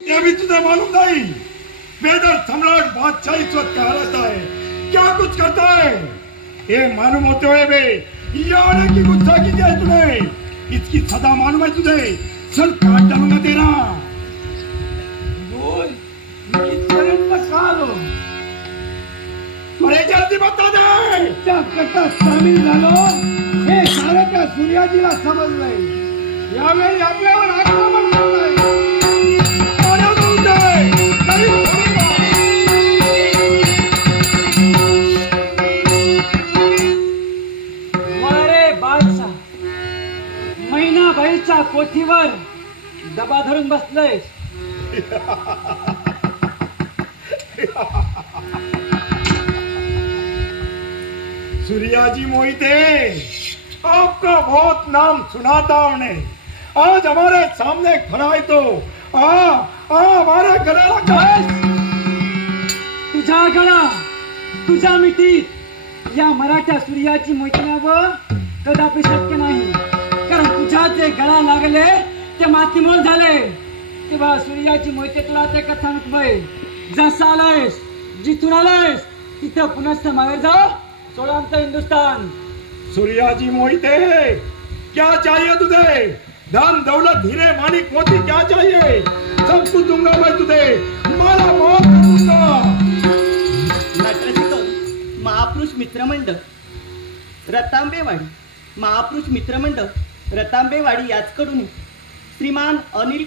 ये भी तुझे मालूम नहीं? बेदर सम्राट बादशाह इस वक्त क्या रहता है, क्या कुछ करता है, ये मालूम होते हुए भी यार की गुस्सा की जाए तुझे, इसकी सजा मालूम है तुझे, सर काट डालूंगा तेरा। बोल अरे जल्दी बता दे। कट्टा सामील झालो हे सारं त्या सूर्याजीला समजलंय, यावेळी आपल्यावर आक्रमण करताय। महिनाभरच्या कोठीवर दबा धरून बसलंय। सूर्याजी मोहिते, आपका बहुत नाम सुना था हमने, आज हमारे सामने खड़ा है तो हमारे गळ्याला काय? तुझा गळा तुझ्या मिठीत या मराठा सूर्याजी मोहितेनावर कदापि शक्य नाही, कारण तुझ्या जे गळा लागले ते मातीमोल झाले। तेव्हा सूर्याजी मोहिते तुला ते कथा नको, जसा आलायस जिथून आलायस तिथं पुन्हा मागे जाओ, सोडा आमचं हिंदुस्तान। सूर्याजी मोहिते, क्या चाहिए तुझे? धन दौलत हीरे माणिक मोती क्या चाहिए? सब कुछ दूंगा मैं तुझे, माला माफ कर दूंगा। नटरसिक महापुरुष मित्रमंडळ रतांबेवाडी, महापुरुष मित्रमंडळ रतांबेवाडी याचकडून श्रीमान अनिल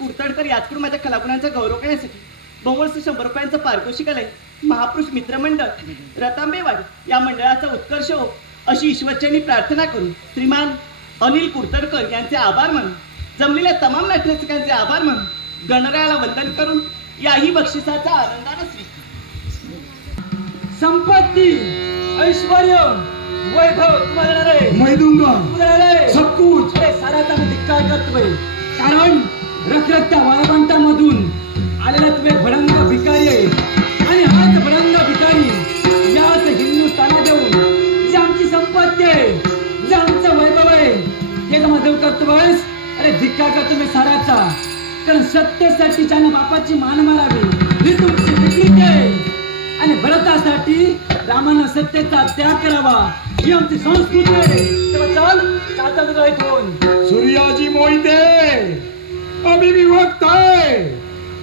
कुर्तडकर याचकडून माझ्या कलागुणांचा गौरव करण्यासाठी बंगळूरचं 100 रुपयांचं पारितोषिक आलंय। महापुरुष मित्रमंडळ रतांबेवाडी या मंडळाचा उत्कर्ष हो अशी ईश्वरचरणी प्रार्थना करून श्रीमान अनिल कुर्तडकर यांचे आभार मानून, जमलेल्या तमाम नाट्यरसिकांचे आभार मानून, गणरायाला वंदन करून याही बक्षिसाचा आनंदाने संपत्ती ऐश्वर्य वैभव तुम्हाला रे, मैं दूंगा सब कुछ। सारा तुम्ही धिक्कार करतोय, कारण रखरखत्या वाळवंटामधून आलेला तुम्ही भडंग भिकारी आहे, आणि हाच भडंग भिकारी याच हिंदुस्थानात येऊन जी आमची संपत्ती आहे, जे आमचं वैभव आहे ते मधव करतोय। अरे धिक्कार करतो मी साराचा, कारण सत्तेसाठी ज्यानं बापाची मान मारावी ही तुमची विकृती आहे, आणि भरतासाठी रामानं सत्तेचा त्याग करावा ही आमची संस्कृती आहे। तेव्हा चालता तुझा इथून। सूर्याजी मोहिते, अभी भी वक्त है,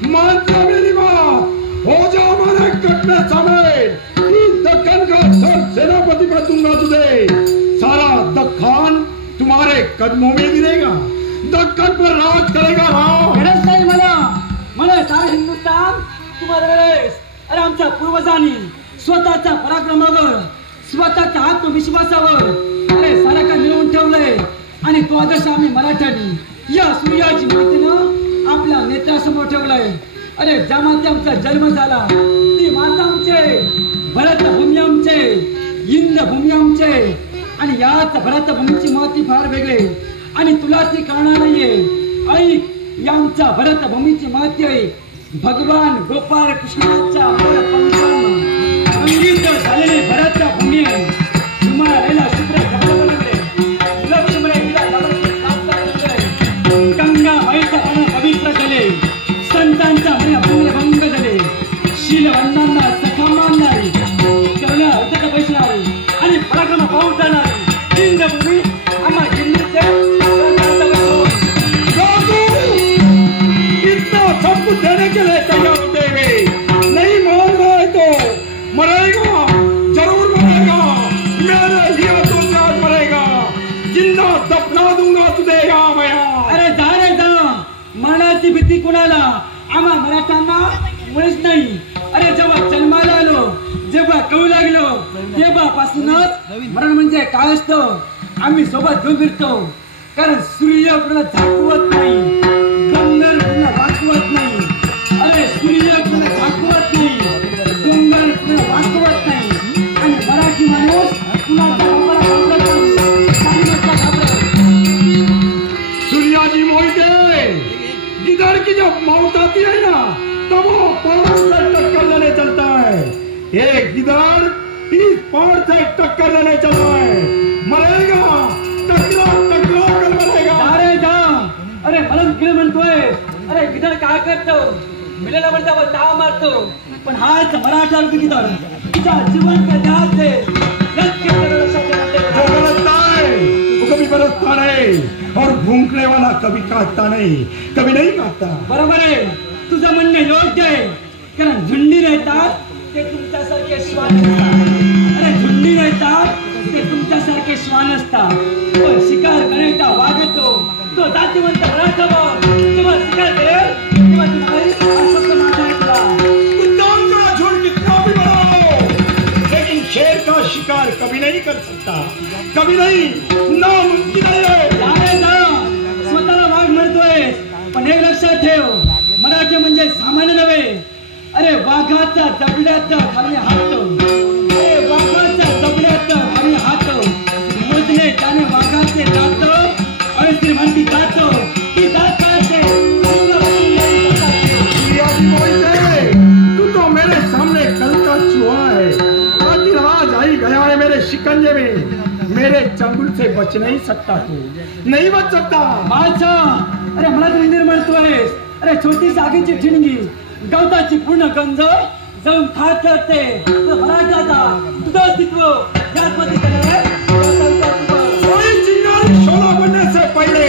मान जा मेरी बात, हो जाओ हमारे कटने समय, दक्कन का सर सेनापति पर दूंगा तुझे, सारा दक्कन तुम्हारे कदमों में गिरेगा, दक्कन पर राज करेगा राम। गरज नाही मला सारा हिंदुस्तान तुम्हाला गरज। अरे आमच्या पूर्वजांनी स्वतःच्या पराक्रमावर, स्वतःच्या आत्मविश्वासावर अरे सारा का मिळवून ठेवलंय, आणि तो आदर्श आम्ही मराठ्यांनी या सूर्याजी मोहितेनं आपल्या नेत्रासमोर ठेवलाय। अरे ज्या माते आमचा जन्म झाला ती माता आमचे, भरतभूमी आमचे, इंद्रभूमी आमचे, आणि याच भरतभूमीची महती फार वेगळे, आणि तुला ती कळणार नाहीये। ऐक, या आमच्या भरतभूमीची महती आहे भगवान गोपाळ कृष्णाच्या अंकित झालेली भरतभूमी आहे। तुम्हाला शुभ्र गंगा माईचा पाणी पवित्र झाले, संतांच्या भंग झाले, शीलवंतांना सखा मानणारी, करुणा हृदय बसणारी, आणि पराक्रम पाहून जाणारी इंद्रभूमी आम्हा हिंदूचे इतना सब कुछ देने के लिए तैयार होते हुए नहीं मान रहे तो मरेगा, जरूर मरेगा, मेरे ही हाथों से आज मरेगा, जिंदा दफना दूंगा तुझे यहाँ मैं। अरे जा मरणाची भीती कुणाला, आम्हा मराठ्यांना मुळीच नाही। अरे जेव्हा जन्माला आलो, जेव्हा कळू लागलो तेव्हापासूनच मरण म्हणजे काय असतं आम्ही सोबत घेऊन फिरतो, कारण सूर्य कुणाला झाकवत नाही, डोंगर कुणाला वाकवत नाही। अरे सूर्य कुणाला झाकवत नाही, डोंगर कुणाला वाकवत नाही, आणि मराठी माणूस कुणाचा सूर्याजी मोहिते, गिदड़ की जब मौत आती है ना तब वो पहाड़ से टक्कर लेने चलता है, एक गिदड़ इस पहाड़ से टक्कर लेने चल रहा है, मरेगा, टकरा कर मरेगा। अरे जा, अरे मला गिळ म्हणतोय. अरे गिधाड काय करतो? मिळेला म्हणता ताव मारतो. पण हाच मराठा रूपी गिधाड तुझा जीवन का ध्यास दे. जो बरसता है वो कभी बरसता नहीं और भूखने वाला कभी काटता नहीं, कभी नहीं काटता. बरोबर आहे, तुझं म्हणणं योग्य आहे. कारण झुंडी राहतात ते तुमच्यासारखे श्वान असतात. अरे झुंडी राहतात ते तुमच्यासारखे श्वान असतात. पण शिकार करायचा वागतो तो जातीवंत मराठा बघ. तेव्हा शिकार करेल तेव्हा तुम्हाला शब्द माझा ऐकला. कुत्ताओं का झुंड कितना भी बड़ा हो, लेकिन शेर का शिकार कभी नहीं कर सकता, कभी नहीं, नामुमकिन है. जाणे जा, स्वतःला वाघ म्हणतोय. पण एक लक्षात ठेव, मराठी म्हणजे सामान्य नव्हे. अरे वाघाचा जबड्यात खाली हात, वाघाच्या जबड्यात खाली हात मोजले त्याने वाघाचे दात आणि श्रीमंती जात ती दात काढते. तू तो मेरे सामने कल का चूहा है, आखिर आज आई गया है मेरे शिकंजे में. मेरे चंगुल से बच नहीं सकता, तू नहीं बच सकता. अच्छा, अरे मला तू इंदिर म्हणतोयस. अरे छोटी जागेची ठिणगी गवताची पूर्ण गंज जाऊन खात करते. मराठाचा तुझं अस्तित्व यात मध्ये कोई चिंगारी शोला बनने से पहले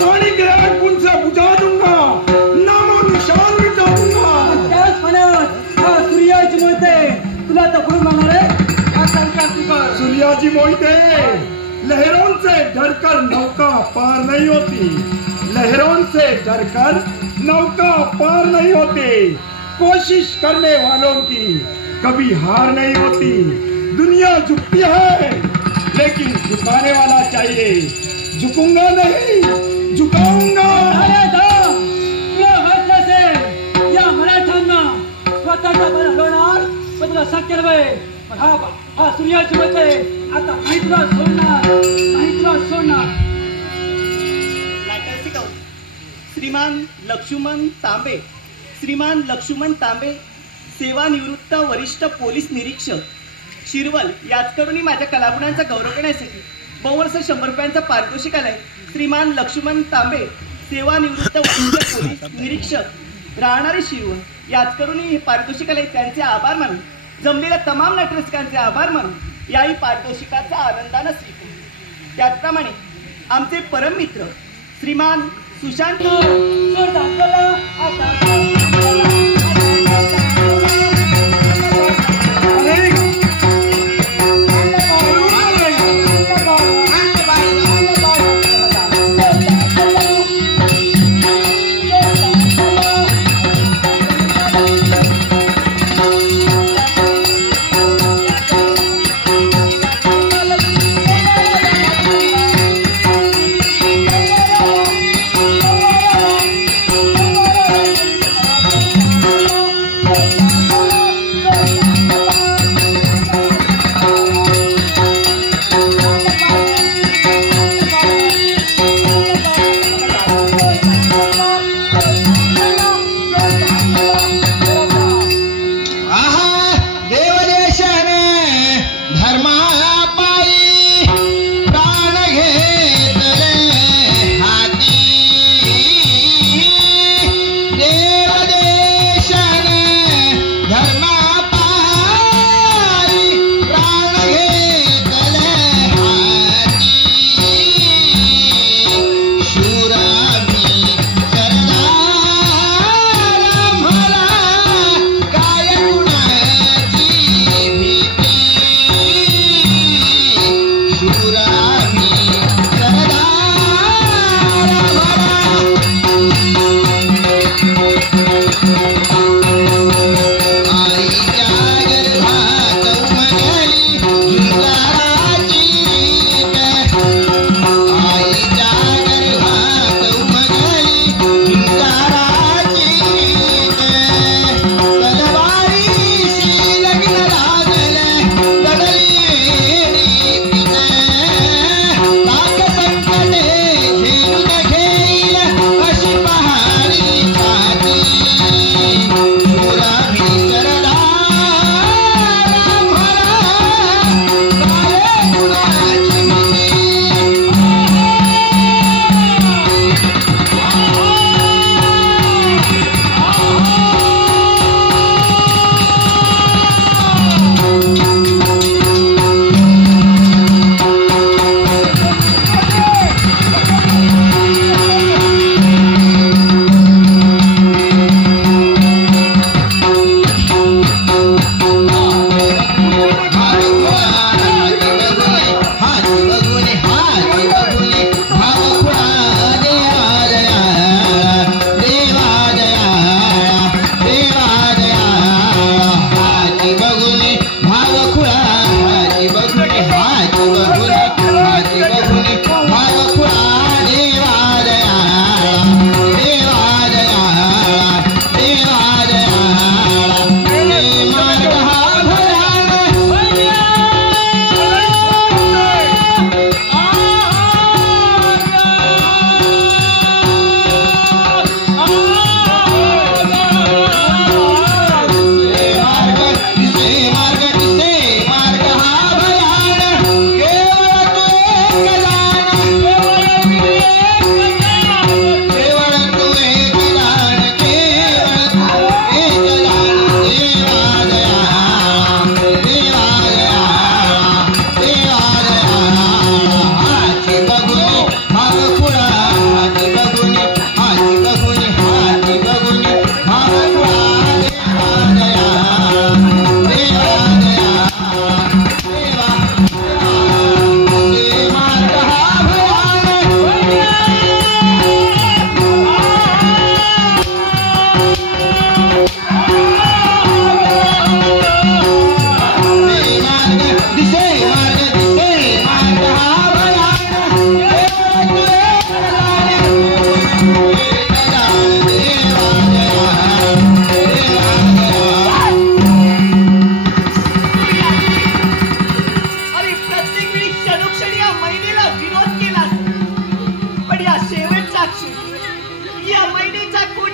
पानी के आग उनसे बुझा दूंगा, नामो निशान मिटा दूंगा. त्याच म्हणत हा सूर्याची मोहिते तुला तर पुढे मागणार आहे. सूर्याजी मोहिते, लहरों से डरकर नौका पार नहीं होती, लहरों से डरकर नौका पार नहीं होती. कोशिश करने वालों की कभी हार नहीं होती. दुनिया झुकती है लेकिन झुकाने वाला चाहिए. झुकूंगा नहीं, झुकाऊंगा. अरे जा, तुला वाटलं असेल या मराठ्यांना स्वतःचा बळ हलवणार पण तुला शक्य नव्हे. पण हा सूर्याची मोहिते आता नाही तुला सोडणार, नाही तुला सोडणार. श्रीमान लक्ष्मण तांबे, श्रीमान लक्ष्मण तांबे, सेवानिवृत्त वरिष्ठ पोलीस निरीक्षक, शिरवल याचकडून माझ्या कलागुणांचा गौरव करण्यासाठी बवळस 100 रुपयांचा पारितोषिक आलाय. श्रीमान लक्ष्मण तांबे, सेवानिवृत्त वरिष्ठ पोलीस निरीक्षक, राहणारे शिरवल याचकडून हे पारितोषिक आलंय. त्यांचे आभार मानून, जमलेल्या तमाम नाट्यरसिकांचे आभार मानून याही पारितोषिकाचा आनंदानं स्वीकार. त्याचप्रमाणे आमचे परम मित्र श्रीमान सुशांत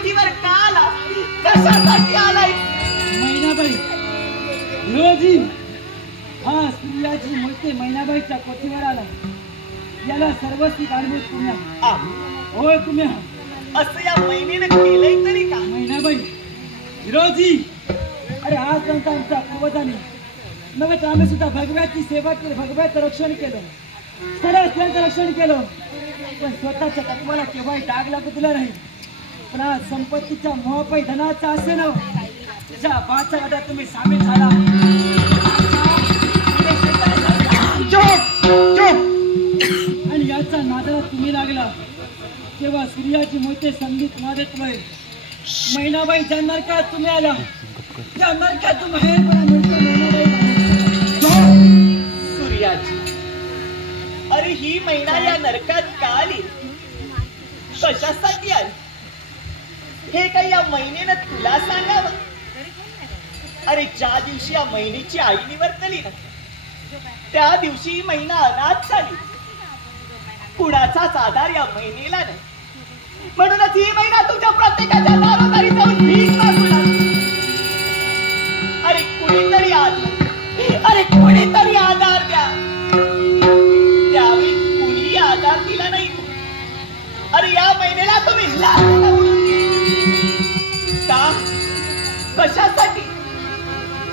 कोठीवर का आला? कशासाठी आलाय? मैनाबाई रोजी हा सूर्याची मोठे मैनाबाईच्या कोठीवर आला. याला सर्वस्वी कारणीभूत तुम्ही आहात. होय तुम्ही आहात. असं या महिनेनं केलंय तरी का? मैनाबाई रोजी अरे आजपर्यंत आमच्या पूर्वजांनी नव्हे तर आम्ही सुद्धा भगव्याची सेवा केली, भगव्याचं रक्षण केलं, सर्व स्त्रियांचं रक्षण केलं, पण स्वतःच्या तत्वाला केव्हाही डाग लागू दिला नाही. पण आज संपत्तीच्या मोहपायी धनाचा असे ना ज्या बाच्या वाट्यात तुम्ही सामील झाला. आणि याचा नादाला तुम्ही लागला तेव्हा सूर्याची मोठे संगीत मारत वय मैनाबाई ज्या नरकात तुम्ही आला त्या नरकात तुम्ही सूर्याची अरे ही महिना या नरकात का आली? कशासाठी आली हे काही या महिनेनं तुला सांगावं? अरे ज्या दिवशी या महिनेची आई निवर्तली ना त्या दिवशी ही महिना अनाथ झाली. कुणाचाच आधार या महिनेला नाही. म्हणूनच ही महिना तुमच्या प्रत्येकाच्या दारोदारी जाऊन भीक मागू लागली. अरे कुणीतरी आधार द्या. त्यावेळी कुणी आधार दिला नाही. अरे या महिन्याला तुम्ही का? कशासाठी?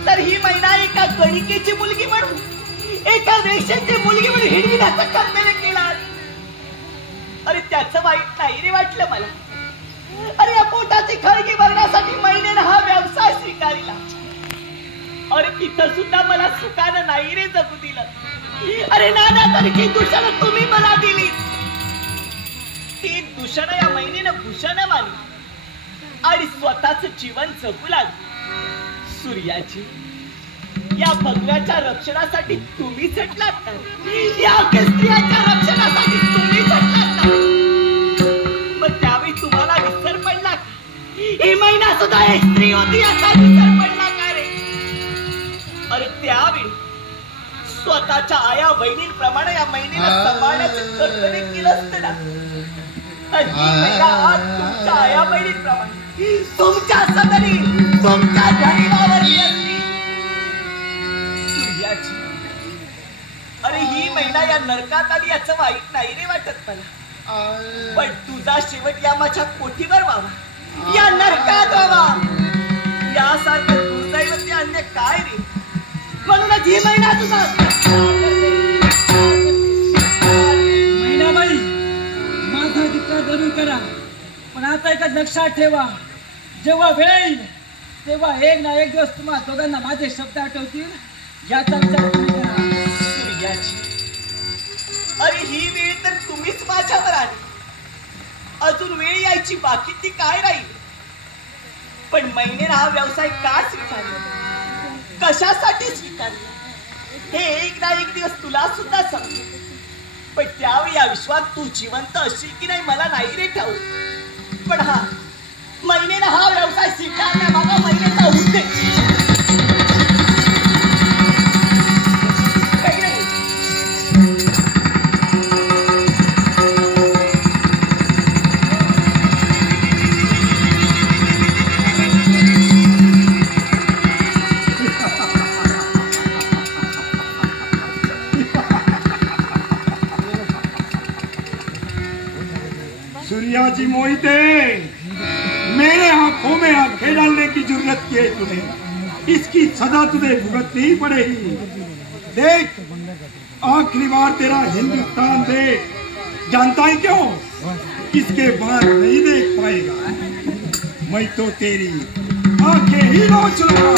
तर ही महिना एका गणिकेची मुलगी म्हणून, एका वेश्याची मुलगी म्हणून हिडविण्याचा कर्तव्य केला. अरे त्याचं वाईट नाही रे वाटलं मला. अरे या पोटाची खळगी भरण्यासाठी महिन्यानं हा व्यवसाय स्वीकारला. अरे तिथं सुद्धा मला सुखानं नाही रे जगू दिलं. अरे नानासारखी दूषणं तुम्ही मला दिली. ती दूषणं या महिनेनं भूषणं मानली आणि स्वतःच जीवन जगू लागली. सूर्याची या भगव्याच्या रक्षणासाठी तुम्ही झटलात ना, या स्त्रियांच्या रक्षणासाठी तुम्ही झटलात ना. पण त्यावेळी तुम्हाला विसर पडला का? ही महिना सुद्धा एक स्त्री होती याचा विसर पडला का रे? अरे त्यावेळी स्वतःच्या आया बहिणींप्रमाणे या महिनेला सांभाळण्याचं कर्तव्य केलं असतं ना. तर ही महिना आज तुमच्या आया बहिणींप्रमाणे तुमच्या सदरी तुमच्या घरी वावरली असती. सूर्याची अरे ही महिना या नरकात आली याचं वाईट नाही रे वाटत मला. पण तुझा शेवट या माझ्या कोठीवर व्हावा, या नरकात व्हावा. यासारखं दुर्दैवते अन्य काय रे? म्हणूनच ही महिना तुझा. मैनाबाई माझा जिक्र जरूर करा, पण आता एकच लक्षात ठेवा, जेव्हा वेळ येईल तेव्हा एक ना एक दिवस तुम्हा दोघांना माझे शब्द आठवतील याचा विचार तुम्ही करा. सूर्याची अरे ही वेळ तर तुम्हीच माझ्यावर आली. अजून वेळ यायची बाकी ती काय राहील? पण महिनेनं हा व्यवसाय का स्वीकारला? कशासाठी स्वीकारला? हे एक ना एक दिवस तुला सुद्धा समजेल. पण त्यावेळी या विश्वात तू जिवंत असशील की नाही मला नाही रे ठाऊक. पण हा महिनेनं हा व्यवसाय स्वीकारण्यामागा महिनेचा उद्देश सूर्याजी मोहिते, मेरे आंखों में आंखें डालने की जरूरत की है तुम्हें. इसकी सजा तुझे भुगतनी पड़ेगी. देख आखिरी बार तेरा हिंदुस्तान देख. जानता है क्यों? इसके बाद नहीं देख पाएगा. मैं तो तेरी आंखें ही नोच लूंगा.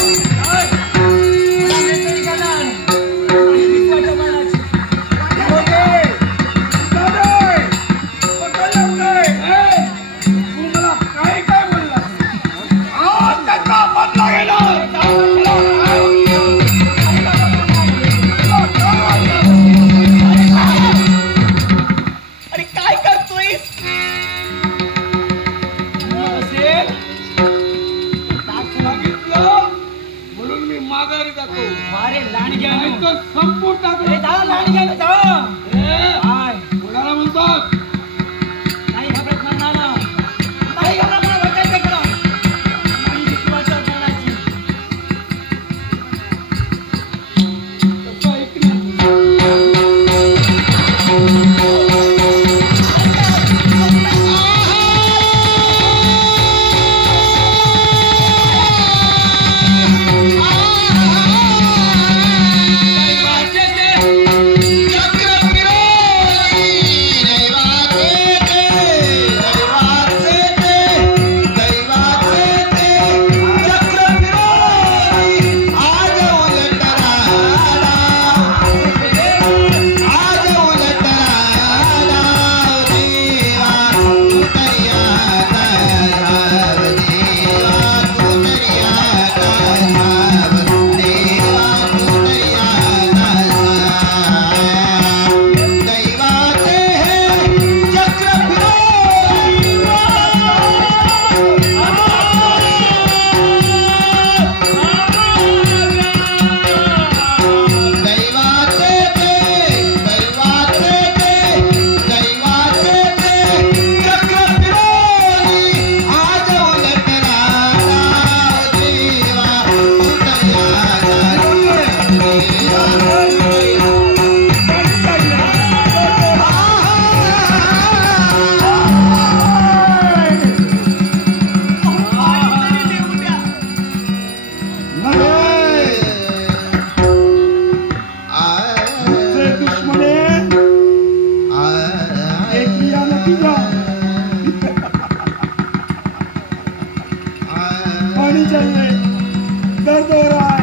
नाही घाबरत म्हणणार नाही घाबरत पानी चाहिए, दर्द हो रहा है।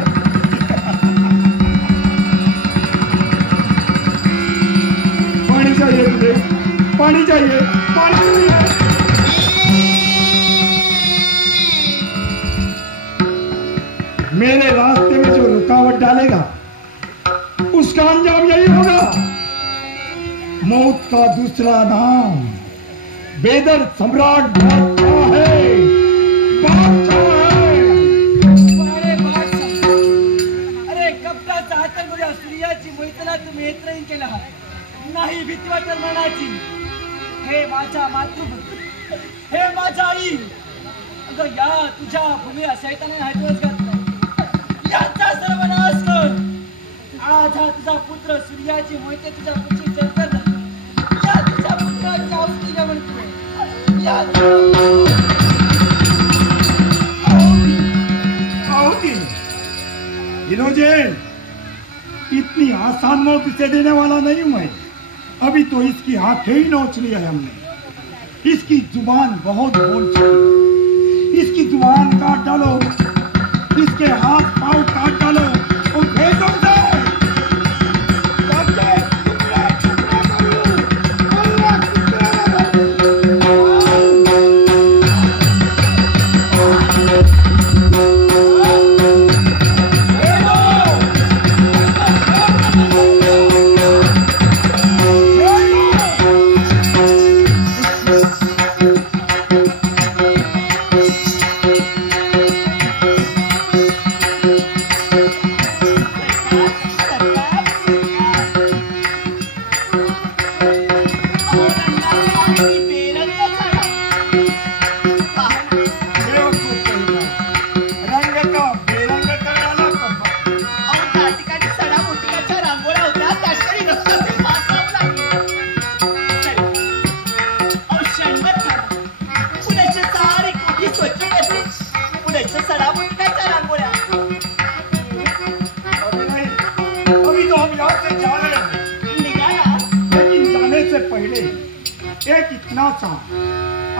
पानी चाहिए तुझे, पानी चाहिए, पानी चाहिए। मेरे रास्ते में जो रुकावट डालेगा उसका अंजाम यही होगा। मौत का दूसरा नाम बेदर सम्राट बादशाह है, बादशाह है। अरे बादशाह, अरे कपटा चाहता मुझ्या सूर्याची मैत्रीला तुम्ही नेत्रहीन केला नाही, भीती वाटेल मनाची। हे माझ्या मातृभूमी, हे माझ्या आई, अगं या तुझ्या भूमी असायताने हातवच घातला, याचा सर्वनाश कर। आज हा तुझा पुत्र सूर्याची मोहिते तुझ्या पुढची जलकर या तुझ्या पुत्राची औषधी म्हणतो या इनोजेन, इतनी आसान मौत इसे देने वाला नहीं हूं मैं। अभी तो इसकी आंखें ही नोच ली है हमने। इसकी जुबान बहुत बोल चुकी है। इसकी जुबान काट डालो, इसके हाथ पांव काट डालो और भेजो उसे। एक इतना सा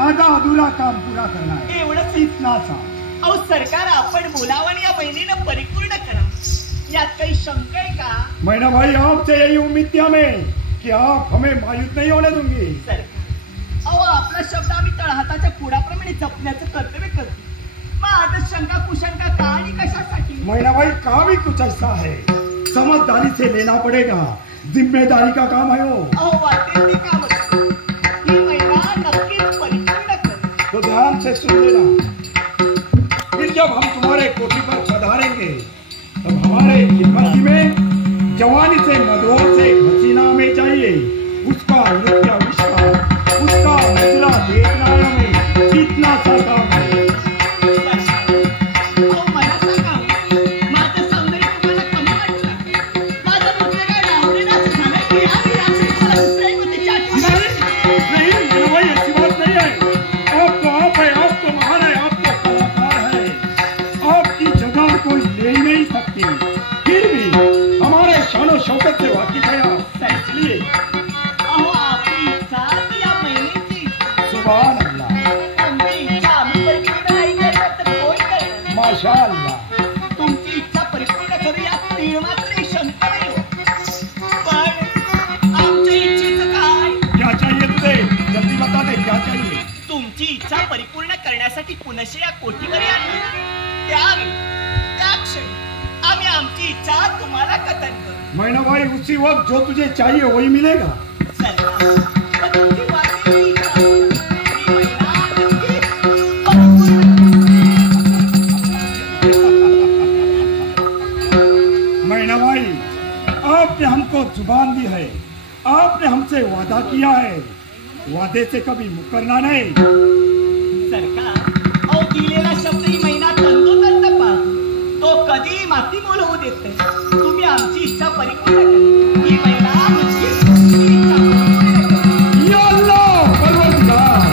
आधा अधूरा काम पूरा करना है, एवढंच इतना सा। अहो सरकार, आपण बोलावं आणि या बहिणीनं परिपूर्ण करा, यात काही शंका आहे का? मैना भाई, आपसे यही उम्मीद थी हमें कि आप हमें मायूस नहीं होने दूंगी। सरकार, अहो आपला शब्द आम्ही तळहाताच्या पुढाप्रमाणे जपण्याचं कर्तव्य करतो। मग आता शंका कुशंका का आणि कशासाठी? मैना भाई, काम ही कुछ ऐसा है, समझदारी से लेना पड़ेगा, जिम्मेदारी का काम है वो। अहो वाटेल ते काम असतं, ही महिला नक्कीच परिपूर्ण कर। तो ध्यान से सुन लेना। फिर जब हम तुम्हारे कोठी पर पधारेंगे तब हमारे युवती में जवानी से मधुर से हसीना में चाहिए, उसका नृत्य विश्वा, उसका नजरा देखना हमें, इतना सा काम है। अहो मला सांगा, माझं सौंदर्य तुम्हाला कमी वाटलं? माझं नृत्य काय आवडेल असं झालं की आम्ही रात्री तुम्हाला दुसऱ्याही गोष्टीची आठवण नहीं मेरा भाई, ऐसी बात नहीं है। आप है, आप तो महान है, आप तो कलाकार है, आपकी जगह कोई ले ही नहीं सकती। फिर भी हमारे शानो शौकत से वाकिफ है आप, इसलिए। अहो आपली इच्छा ती या महिलेची, सुभान अल्लाह, तुमची इच्छा आम्ही परिपूर्ण नाही करणार तर कोण करेल? माशाअल्लाह। तुमची इच्छा परिपूर्ण करू यात तीळ मात्र शंका नाही हो. पण आमच्या इच्छेचं काय? क्या चाहिए तुझे? जल्दी बता दे, क्या चाहिए? तुमची इच्छा परिपूर्ण करण्यासाठी पुनश्च या कोठीवर याल त्यावेळी त्या क्षणी आम्ही आमची इच्छा तुम्हाला कथन करू। मैना भाई, उसी वक्त जो तुझे चाहिए वही मिलेगा। सरकार, पण तुमची वाटेल ती इच्छा ही महिला नक्कीच परिपूर्ण मैना भाई, आपने हमको जुबान दी है, आपने हमसे वादा किया है, वादे से कभी मुकरना नहीं। सरकार, अहो दिलेला शब्द ही महिना तंतोतंत पाळतो, तो कधीही मातीमोल होऊ देत नाही। तुम्ही आमची इच्छा परिपूर्ण करा, ही महिला नक्कीच तुमची इच्छा परिपूर्ण करेल। या अल्लाह, परवरदिगार,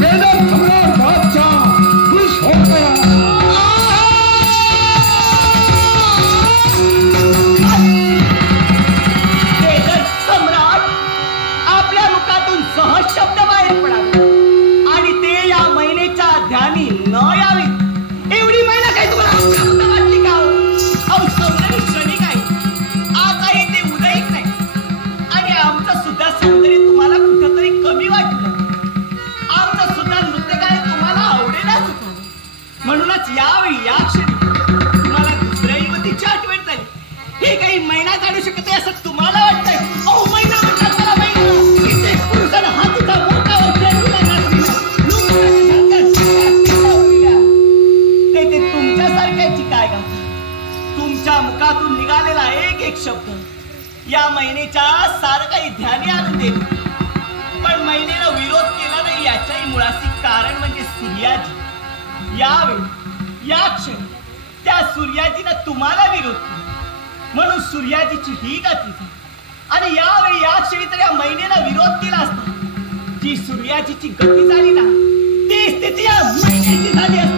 बेदर सम्राट बादशाह खुश हो गया। बेदर सम्राट आपल्या मुखातून सहज शब्द बाहेर पडावे आणि ते म्हणूनच यावेळी या क्षणी तुम्हाला दुसऱ्या युवतीची आठवण झाली. हे काही महिना जाणू शकते असं तुम्हाला वाटतंय? अहो महिना म्हणतात मला महिना. कित्येक पुरुषानं हातीचा बोटावर चेंडूला नाचविला. ते तुमच्यासारख्याची काय का? तुमच्या मुखातून निघालेला एक एक शब्द या महिनेच्या सारं काही ध्यानी आणून देत. पण महिनेनं विरोध केला नाही याच्याही मुळाशी कारण म्हणजे सूर्याजी. यावेळी या क्षणी त्या सूर्याजीनं तुम्हाला विरोध केला म्हणून सूर्याजीची ही गती झाली. आणि यावेळी या क्षणी तर या महिनेनं विरोध केला असता जी सूर्याजीची गती झाली ना ती स्थिती या महिन्याची झाली असती.